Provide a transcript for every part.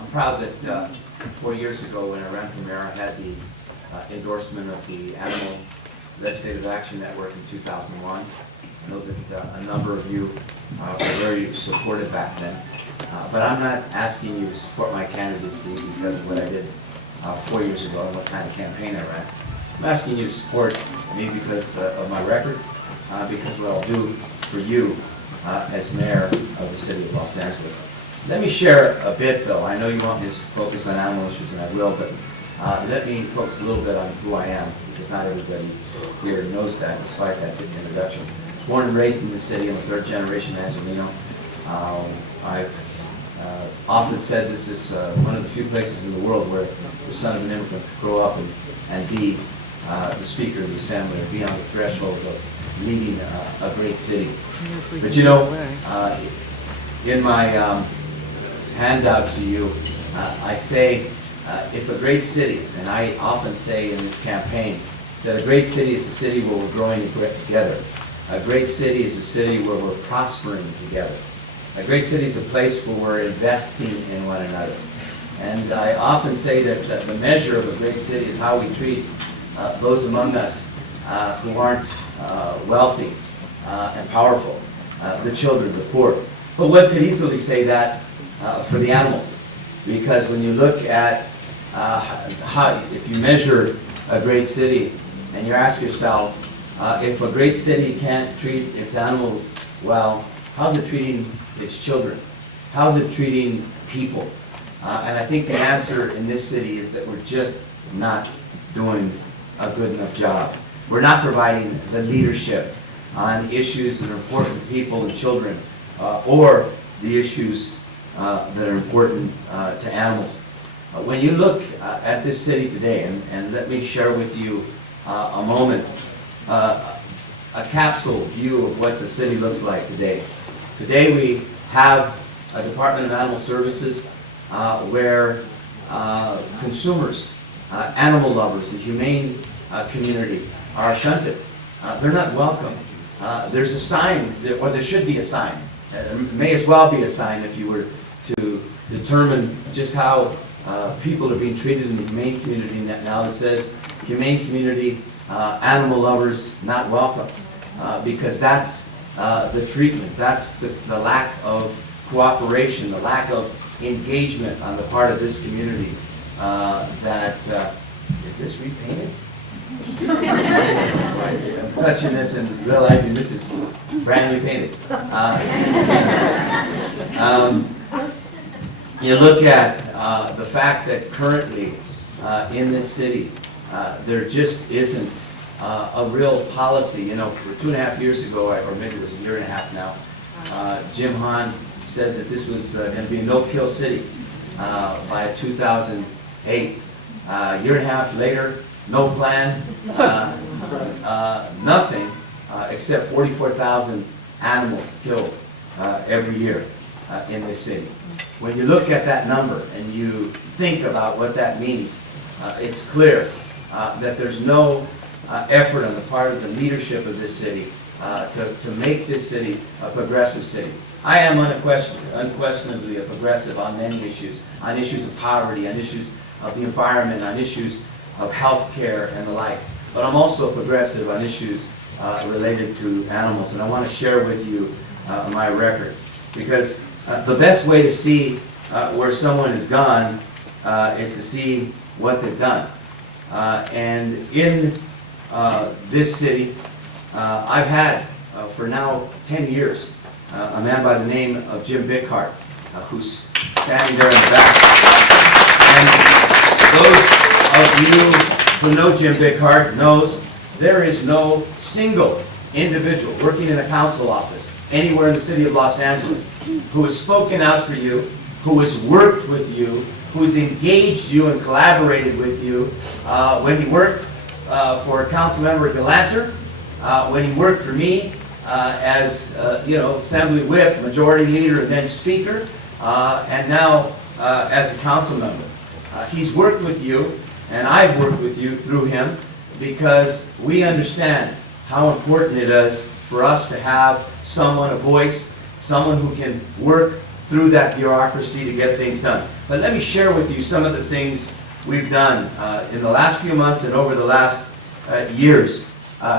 I'm proud that 4 years ago when I ran for mayor, I had the endorsement of the Animal Legislative Action Network in 2001. I know that a number of you were very supportive back then. But I'm not asking you to support my candidacy because of what I did 4 years ago and what kind of campaign I ran. I'm asking you to support me because of my record, because of what I'll do for you as mayor of the city of Los Angeles. Let me share a bit, though. I know you want me to focus on animal issues, and I will, but let me focus a little bit on who I am, because not everybody here knows that, despite that introduction. Born and raised in the city, I'm a third-generation Angelino. I've often said this is one of the few places in the world where the son of an immigrant could grow up and be the Speaker of the Assembly, and be on the threshold of leading a great city. But you know, in my handout to you, I say if a great city, and I often say in this campaign, that a great city is a city where we're growing together. A great city is a city where we're prospering together. A great city is a place where we're investing in one another. And I often say that the measure of a great city is how we treat those among us who aren't wealthy and powerful, the children, the poor. But one could easily say that for the animals, because when you look at if you measure a great city and you ask yourself, if a great city can't treat its animals well, how's it treating its children? How's it treating people? And I think the answer in this city is that we're just not doing a good enough job. We're not providing the leadership on issues that are important to people and children, or the issues that are important to animals. When you look at this city today, and let me share with you a moment, a capsule view of what the city looks like today. Today we have a Department of Animal Services where consumers, animal lovers, the humane community are shunted. They're not welcome. There's a sign, or there should be a sign. It may as well be a sign if you were to determine just how people are being treated in the humane community now. It says humane community, animal lovers not welcome, because that's the treatment, that's the lack of cooperation, the lack of engagement on the part of this community is this repainted? I'm touching this and realizing this is brand new painted. You look at the fact that currently in this city there just isn't a real policy. You know, for 2.5 years ago, or maybe it was a year and a half now, Jim Hahn said that this was going to be a no-kill city by 2008. A year and a half later, no plan, nothing except 44,000 animals killed every year in this city. When you look at that number and you think about what that means, it's clear that there's no effort on the part of the leadership of this city to make this city a progressive city. I am unquestionably a progressive on many issues, on issues of poverty, on issues of the environment, on issues of health care and the like. But I'm also a progressive on issues related to animals, and I want to share with you my record, because the best way to see where someone has gone is to see what they've done. And in this city, I've had for now 10 years a man by the name of Jim Bickhart, who's standing there in the back. And those of you who know Jim Bickhart knows there is no single individual working in a council office anywhere in the city of Los Angeles who has spoken out for you, who has worked with you, who's engaged you and collaborated with you when he worked for Councilmember Galanter, when he worked for me as Assembly Whip, Majority Leader, and then Speaker, and now as a council member. He's worked with you, and I've worked with you through him, because we understand how important it is for us to have someone, a voice, someone who can work through that bureaucracy to get things done. But let me share with you some of the things we've done in the last few months and over the last years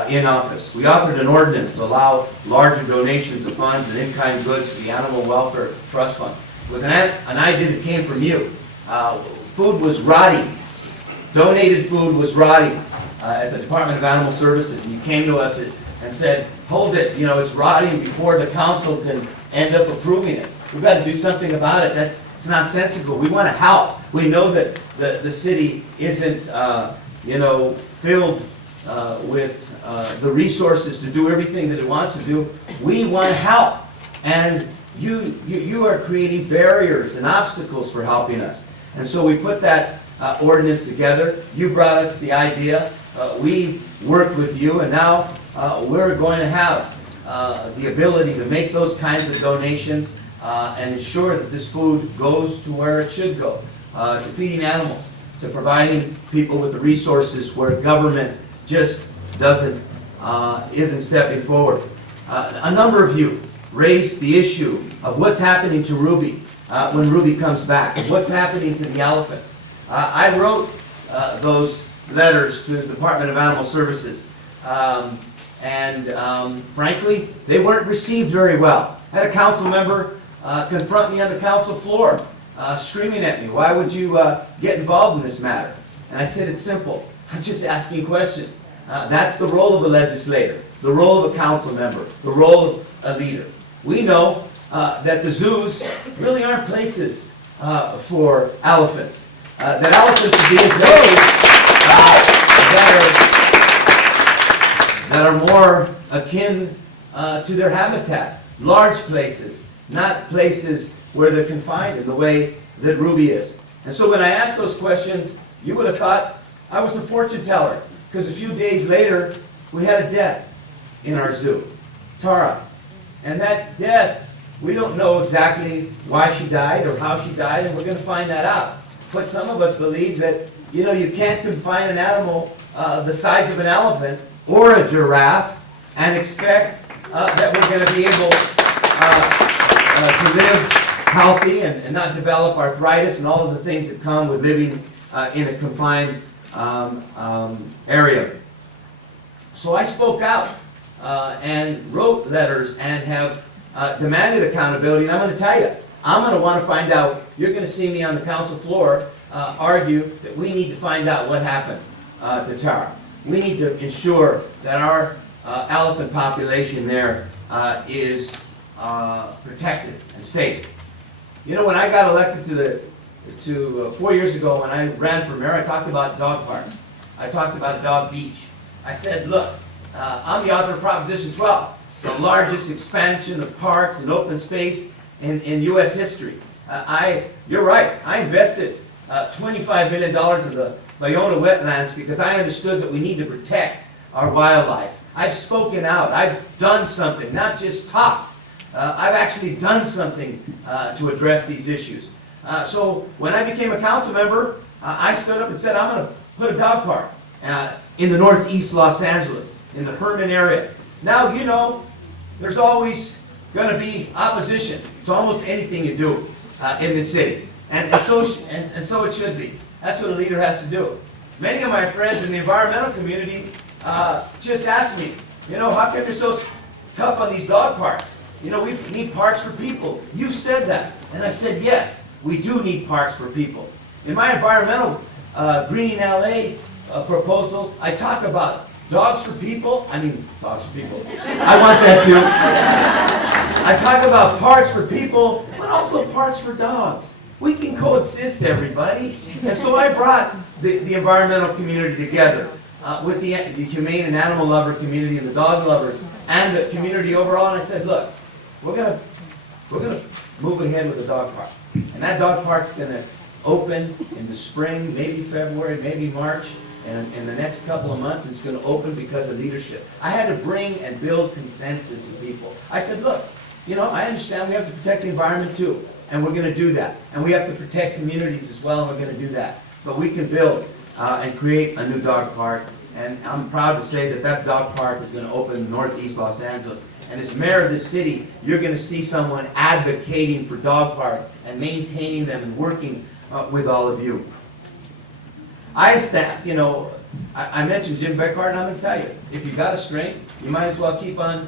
in office. We authored an ordinance to allow larger donations of funds and in-kind goods to the Animal Welfare Trust Fund. It was an idea that came from you. Food was rotting. Donated food was rotting at the Department of Animal Services, and you came to us and said, hold it, it's rotting before the council can end up approving it. We've got to do something about it. It's nonsensical. We want to help. We know that the city isn't, filled with the resources to do everything that it wants to do. We want help. And you are creating barriers and obstacles for helping us. And so we put that ordinance together. You brought us the idea. We worked with you, and now we're going to have the ability to make those kinds of donations and ensure that this food goes to where it should go, to feeding animals, to providing people with the resources where government just isn't stepping forward. A number of you raised the issue of what's happening to Ruby when Ruby comes back, what's happening to the elephants. I wrote those letters to the Department of Animal Services, and frankly, they weren't received very well. I had a council member confront me on the council floor, screaming at me, why would you get involved in this matter? And I said, it's simple. I'm just asking questions. That's the role of a legislator, the role of a council member, the role of a leader. We know that the zoos really aren't places for elephants. That elephants are being that are more akin to their habitat. Large places, not places where they're confined in the way that Ruby is. And so when I asked those questions, you would have thought I was the fortune teller, because a few days later, we had a death in our zoo, Tara. And that death, we don't know exactly why she died or how she died, and we're going to find that out. But some of us believe that, you can't confine an animal the size of an elephant or a giraffe and expect that we're going to be able to live healthy and not develop arthritis and all of the things that come with living in a confined area. So I spoke out and wrote letters and have demanded accountability, and I'm going to tell you, I'm going to want to find out. You're going to see me on the council floor argue that we need to find out what happened to Tara. We need to ensure that our elephant population there is protected and safe. When I got elected to 4 years ago, when I ran for mayor, I talked about dog parks. I talked about a dog beach. I said, look, I'm the author of Proposition 12, the largest expansion of parks and open space in U.S. history. You're right, I invested $25 million in the Bayona wetlands because I understood that we need to protect our wildlife. I've spoken out, I've done something, not just talk. I've actually done something to address these issues. So when I became a council member, I stood up and said, I'm going to put a dog park in the northeast Los Angeles, in the Herman area. Now, there's always going to be opposition to almost anything you do in this city. And so it should be. That's what a leader has to do. Many of my friends in the environmental community just ask me, how come you're so tough on these dog parks? We need parks for people. You said that. And I said, yes, we do need parks for people. In my environmental Greening LA proposal, I talk about dogs for people. Dogs for people. I want that too. I talk about parks for people, but also parks for dogs. We can coexist, everybody. And so I brought the environmental community together with the humane and animal lover community and the dog lovers and the community overall. And I said, look, we're gonna move ahead with the dog park. And that dog park's gonna open in the spring, maybe February, maybe March. And in the next couple of months, it's going to open because of leadership. I had to bring and build consensus with people. I said, look, I understand we have to protect the environment too, and we're going to do that. And we have to protect communities as well, and we're going to do that. But we can build and create a new dog park, and I'm proud to say that dog park is going to open in northeast Los Angeles. And as mayor of this city, you're going to see someone advocating for dog parks and maintaining them and working with all of you. I mentioned Jim Beckhardt, and I'm going to tell you, if you got a strength, you might as well keep on,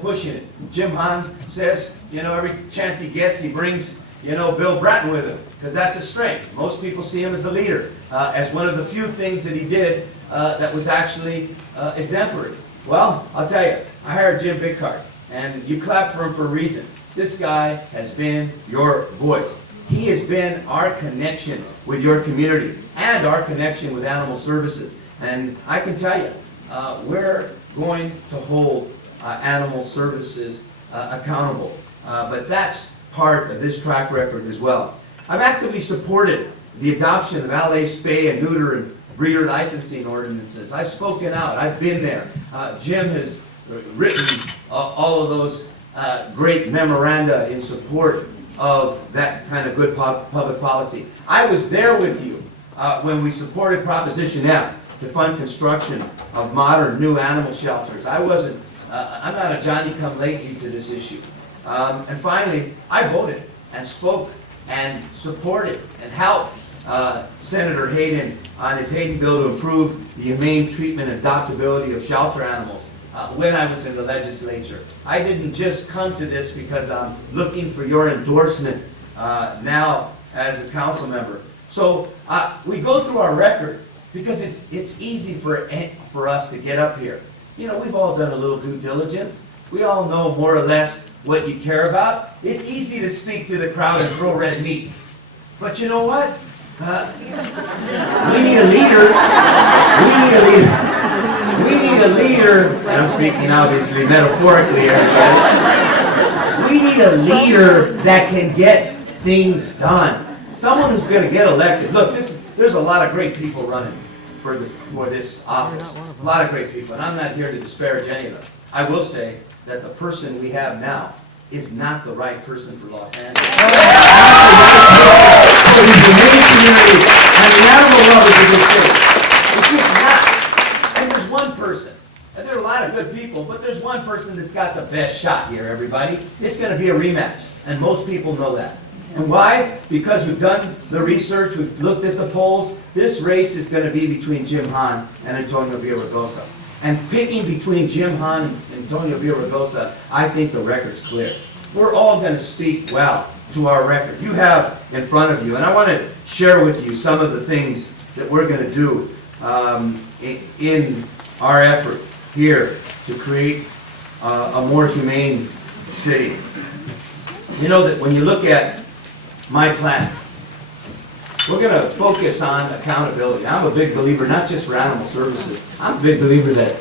pushing it. Jim Hahn says, every chance he gets, he brings, Bill Bratton with him, because that's a strength. Most people see him as the leader, as one of the few things that he did that was actually exemplary. Well, I'll tell you, I hired Jim Beckhardt, and you clap for him for a reason. This guy has been your voice. He has been our connection with your community and our connection with animal services. And I can tell you, we're going to hold animal services accountable. But that's part of this track record as well. I've actively supported the adoption of LA spay and neuter and breeder licensing ordinances. I've spoken out. I've been there. Jim has written all of those great memoranda in support of that kind of good public policy. I was there with you when we supported Proposition F to fund construction of modern new animal shelters. I'm not a Johnny-come-lately to this issue. And finally, I voted and spoke and supported and helped Senator Hayden on his Hayden bill to improve the humane treatment and adoptability of shelter animals when I was in the legislature. I didn't just come to this because I'm looking for your endorsement now as a council member. So we go through our record because it's easy for us to get up here. We've all done a little due diligence. We all know more or less what you care about. It's easy to speak to the crowd and throw red meat. But you know what? We need a leader. We need a leader. We need a leader, and I'm speaking obviously metaphorically here, but we need a leader that can get things done. Someone who's going to get elected. Look, there's a lot of great people running for this office. A lot of great people, and I'm not here to disparage any of them. I will say that the person we have now is not the right person for Los Angeles. For the humane community and the animal lovers of this city. It's just not. And there's one person, and there are a lot of good people, but there's one person that's got the best shot here, everybody. It's going to be a rematch, and most people know that. And why? Because we've done the research, we've looked at the polls. This race is going to be between Jim Hahn and Antonio Villaraigosa. And picking between Jim Hahn and Antonio Villaraigosa, I think the record's clear. We're all going to speak well to our record. You have in front of you, and I want to share with you some of the things that we're going to do in our effort here to create a more humane city. You know that when you look at my plan, we're going to focus on accountability. I'm a big believer, not just for animal services. I'm a big believer that,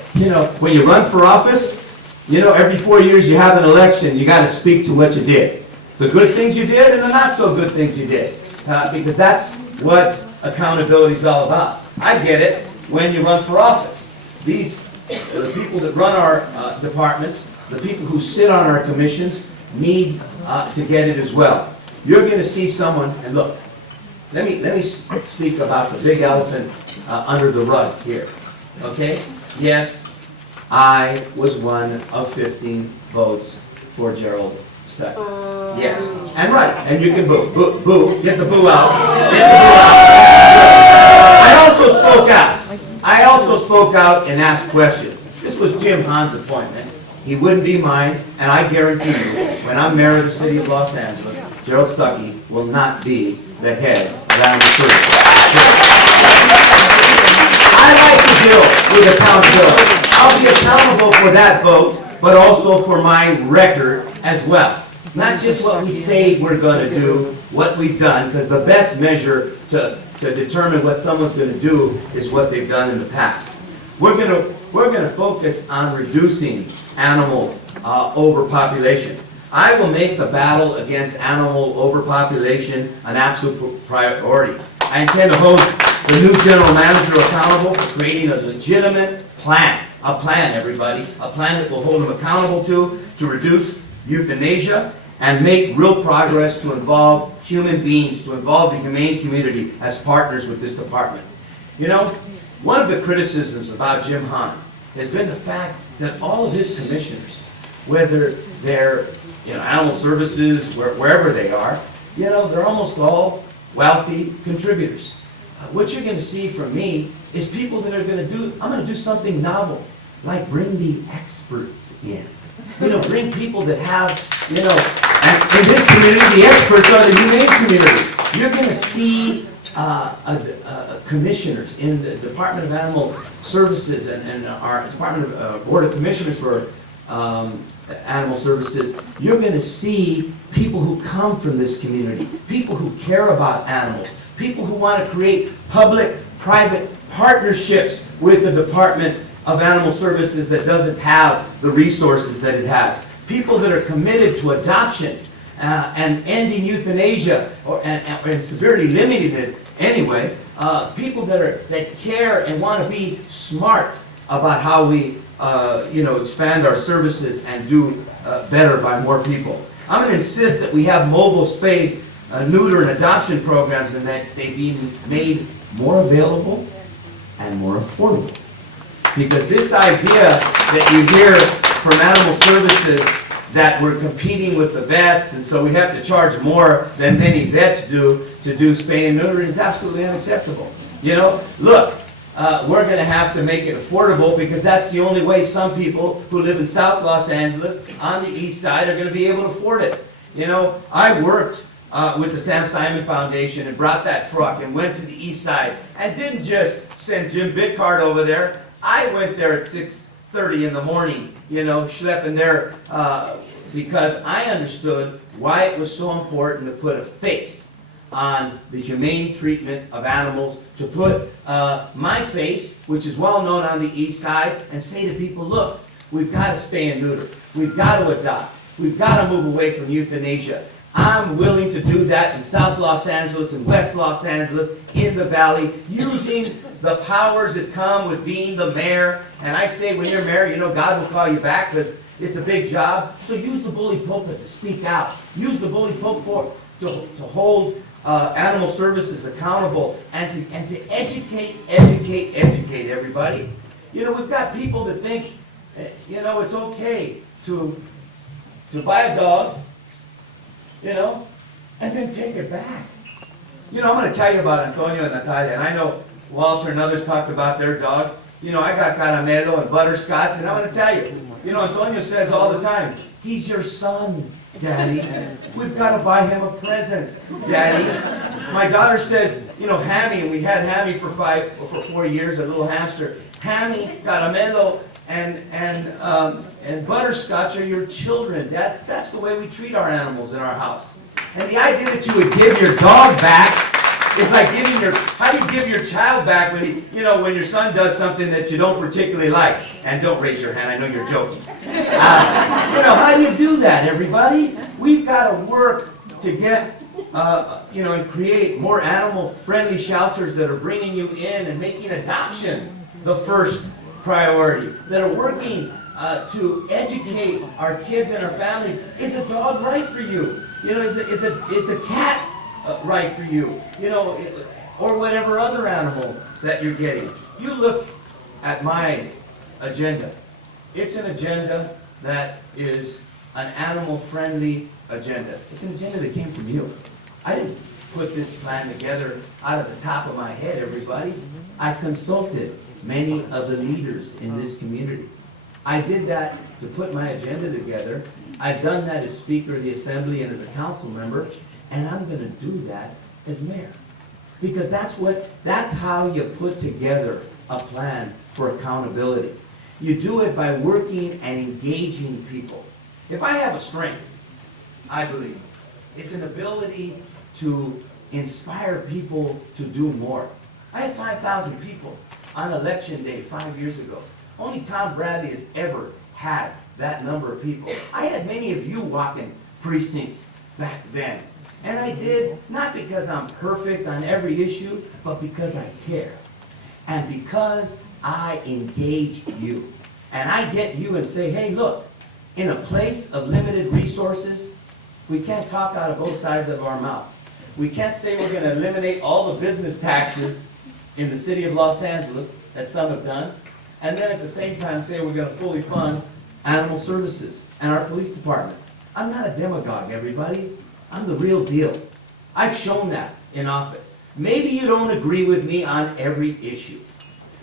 when you run for office, every 4 years you have an election, you got to speak to what you did. The good things you did and the not so good things you did. Because that's what accountability is all about. I get it when you run for office. The people that run our departments, the people who sit on our commissions, need to get it as well. You're going to see someone, and look, let me speak about the big elephant under the rug here. Okay? Yes, I was one of 15 votes for Gerald Stucky. Yes. And right. And you can boo. Boo. Boo. Get the boo out. Get the boo out. I also spoke out and asked questions. This was Jim Hahn's appointment. He wouldn't be mine, and I guarantee you, when I'm mayor of the city of Los Angeles, Gerald Stucky will not be the head of animal services. I like to deal with accountability. I'll be accountable for that vote, but also for my record as well. Not just what we say we're going to do, what we've done, because the best measure to determine what someone's going to do is what they've done in the past. We're going to focus on reducing animal overpopulation. I will make the battle against animal overpopulation an absolute priority. I intend to hold the new general manager accountable for creating a legitimate plan. A plan, everybody. A plan that will hold him accountable to reduce euthanasia and make real progress to involve human beings, to involve the humane community as partners with this department. One of the criticisms about Jim Hahn has been the fact that all of his commissioners, whether they're animal services, wherever they are, they're almost all wealthy contributors. What you're going to see from me is people that are going to do, I'm going to do something novel, like bring the experts in. Bring people that have, and in this community, the experts are the humane community. You're going to see commissioners in the Department of Animal Services and our Department of Board of Commissioners for Animal Services. You're going to see people who come from this community, people who care about animals, people who want to create public-private partnerships with the Department of Animal Services that doesn't have the resources that it has. People that are committed to adoption and ending euthanasia and severely limiting it anyway. People that care and want to be smart about how we expand our services and do better by more people. I'm going to insist that we have mobile spay, neuter, and adoption programs, and that they be made more available and more affordable. Because this idea that you hear from Animal Services that we're competing with the vets, and so we have to charge more than many vets do to do spay and neuter is absolutely unacceptable. Look, we're going to have to make it affordable, because that's the only way some people who live in South Los Angeles on the east side are going to be able to afford it. I worked with the Sam Simon Foundation and brought that truck and went to the east side and didn't just send Jim Bitcard over there. I went there at 6:30 in the morning, schlepping there because I understood why it was so important to put a face on the humane treatment of animals, to put my face, which is well known on the east side, and say to people, look, we've got to spay and neuter, we've got to adopt, we've got to move away from euthanasia. I'm willing to do that in South Los Angeles and West Los Angeles, in the Valley, using the powers that come with being the mayor. And I say, when you're mayor, God will call you back, because it's a big job. So use the bully pulpit to speak out. Use the bully pulpit to hold Animal Services accountable and to educate everybody. We've got people that think, it's okay to buy a dog, and then take it back. I'm going to tell you about Antonio and Natalia, and I know Walter and others talked about their dogs. I got Caramelo and Butterscotch, and I'm going to tell you, Antonio says all the time, he's your son, Daddy. We've got to buy him a present, Daddy. My daughter says, Hammy, and we had Hammy for 4 years, a little hamster. Hammy, Caramelo, and Butterscotch are your children. That's the way we treat our animals in our house. And the idea that you would give your dog back is like how do you give your child back when when your son does something that you don't particularly like? And don't raise your hand, I know you're joking. How do you do that, everybody? We've got to work to get, and create more animal-friendly shelters that are bringing you in and making adoption the first priority, that are working to educate our kids and our families. Is a dog right for you? Is a cat right for you? Or whatever other animal that you're getting. You look at my agenda. It's an agenda that is an animal-friendly agenda. It's an agenda that came from you. I didn't put this plan together out of the top of my head, everybody. I consulted many of the leaders in this community. I did that to put my agenda together. I've done that as Speaker of the Assembly and as a council member, and I'm going to do that as mayor. Because that's how you put together a plan for accountability. You do it by working and engaging people. If I have a strength, I believe, it's an ability to inspire people to do more. I had 5,000 people on election day 5 years ago. Only Tom Bradley has ever had that number of people. I had many of you walking precincts back then. And I did, not because I'm perfect on every issue, but because I care. And because I engage you. And I get you and say, hey, look, in a place of limited resources, we can't talk out of both sides of our mouth. We can't say we're going to eliminate all the business taxes in the city of Los Angeles, as some have done, and then at the same time say we're going to fully fund Animal Services and our police department. I'm not a demagogue, everybody. I'm the real deal. I've shown that in office. Maybe you don't agree with me on every issue.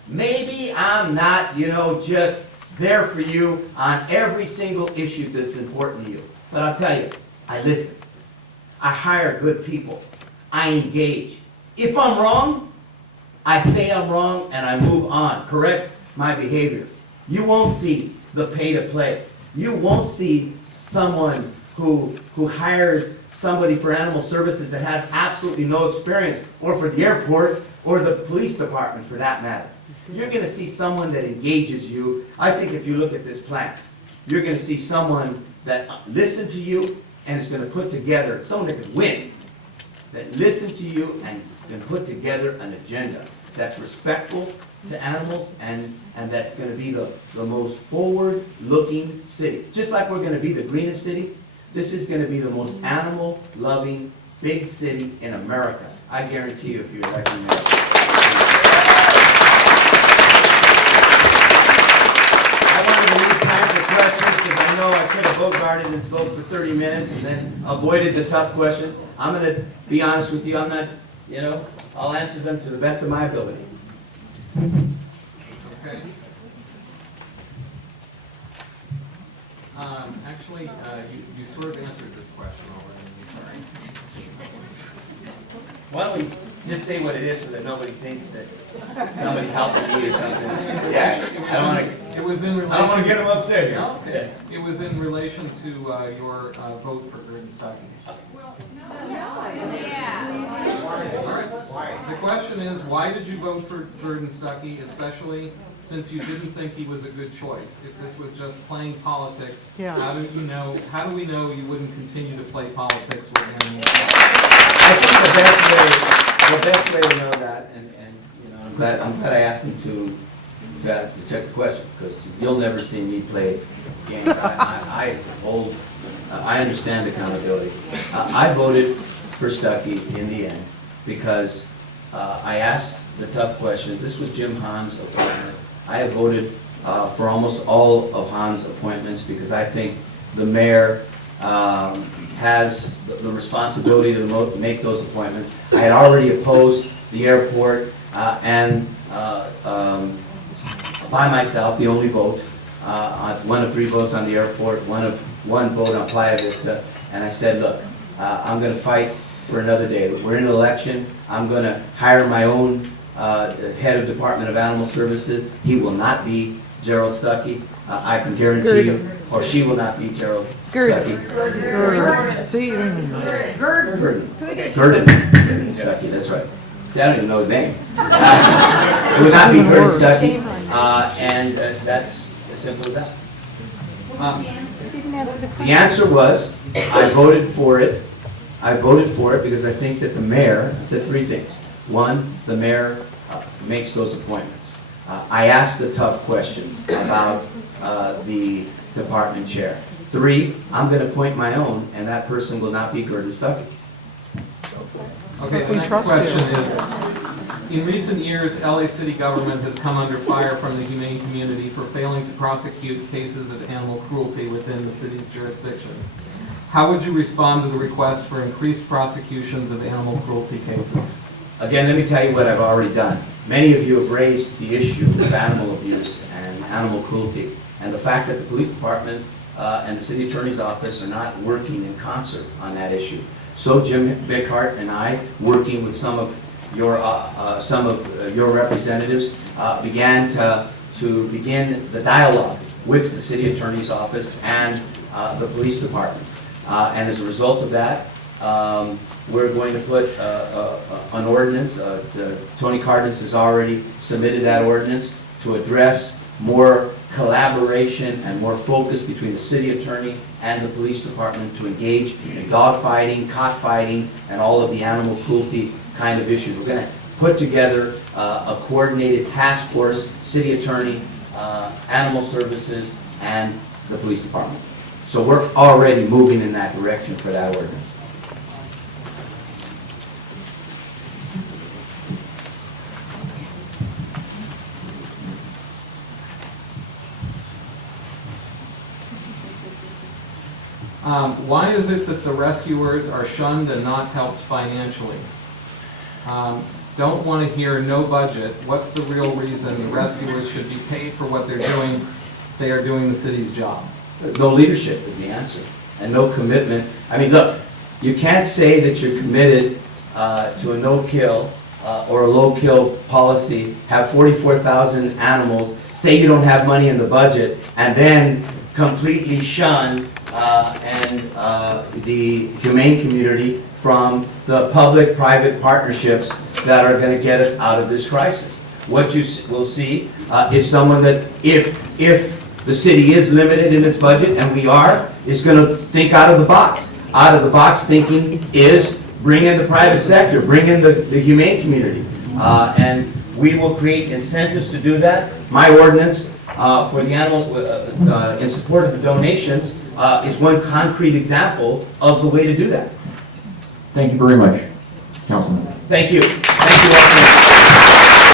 Maybe I'm not, just there for you on every single issue that's important to you. But I'll tell you, I listen. I hire good people. I engage. If I'm wrong, I say I'm wrong and I move on. Correct my behavior. You won't see the pay to play. You won't see someone who hires somebody for animal services that has absolutely no experience, or for the airport, or the police department for that matter. You're going to see someone that engages you. I think if you look at this plan, you're going to see someone that listens to you and is going to put together, someone that can win, that listens to you and can put together an agenda that's respectful to animals and that's going to be the most forward-looking city. Just like we're going to be the greenest city, this is going to be the most animal-loving big city in America. I guarantee you if you're elected mayor. I wanted to leave time for questions because I know I could have bogarted and spoke for 30 minutes and then avoided the tough questions. I'm going to be honest with you. I'm not, I'll answer them to the best of my ability. Okay. Actually, you sort of answered this question already. Why don't we just say what it is so that nobody thinks that somebody's helping me or something? Yeah, I don't want to get them upset here. No, it was in relation to your vote for Gordon Stuckey. All right. The question is, why did you vote for Gordon Stuckey, especially since you didn't think he was a good choice? If this was just playing politics, how do we know you wouldn't continue to play politics with him? I think the best way to know that, and I'm glad I asked him to check the question, because you'll never see me play games. I understand accountability. I voted for Stuckey in the end because I asked the tough questions. This was Jim Hahn's appointment. I have voted for almost all of Hahn's appointments because I think the mayor has the responsibility to make those appointments. I had already opposed the airport and by myself, the only vote, one of 3 votes on the airport, one vote on Playa Vista, and I said, look, I'm going to fight for another day. We're in an election. I'm going to hire my own head of Department of Animal Services. He will not be Gerald Stuckey. I can guarantee you, or she will not be Gerald Stuckey. Gordon Stuckey, that's right. See, I don't even know his name. It would not be Gordon Stuckey, and that's as simple as that. The answer was, I voted for it. I voted for it because I think that the mayor, I said 3 things. 1, the mayor makes those appointments. I asked the tough questions about the department chair. 3, I'm going to appoint my own, and that person will not be Gordon Stuckey. Okay, the next question is, in recent years, LA City government has come under fire from the humane community for failing to prosecute cases of animal cruelty within the city's jurisdictions. How would you respond to the request for increased prosecutions of animal cruelty cases? Again, let me tell you what I've already done. Many of you have raised the issue of animal abuse and animal cruelty, and the fact that the police department and the city attorney's office are not working in concert on that issue. So Jim Bickhart and I, working with some of your representatives, began to begin the dialogue with the city attorney's office and the police department. And as a result of that, we're going to put an ordinance. Tony Cardenas has already submitted that ordinance to address more collaboration and more focus between the city attorney and the police department to engage in dog fighting, cockfighting, and all of the animal cruelty kind of issues. We're going to put together a coordinated task force, city attorney, animal services, and the police department. So we're already moving in that direction for that ordinance. Why is it that the rescuers are shunned and not helped financially? don't want to hear no budget. What's the real reason the rescuers should be paid for what they're doing? They are doing the city's job. No leadership is the answer, and no commitment. I mean, look, you can't say that you're committed to a no-kill or a low-kill policy, have 44,000 animals, say you don't have money in the budget, and then completely shun the humane community from the public-private partnerships that are going to get us out of this crisis. What you will see is someone that, if the city is limited in its budget, and we are, is going to think out of the box. Out of the box thinking is bring in the private sector, bring in the humane community. And we will create incentives to do that. My ordinance for the animal, in support of the donations, is one concrete example of the way to do that. Thank you very much, Councilman. Thank you. Thank you all.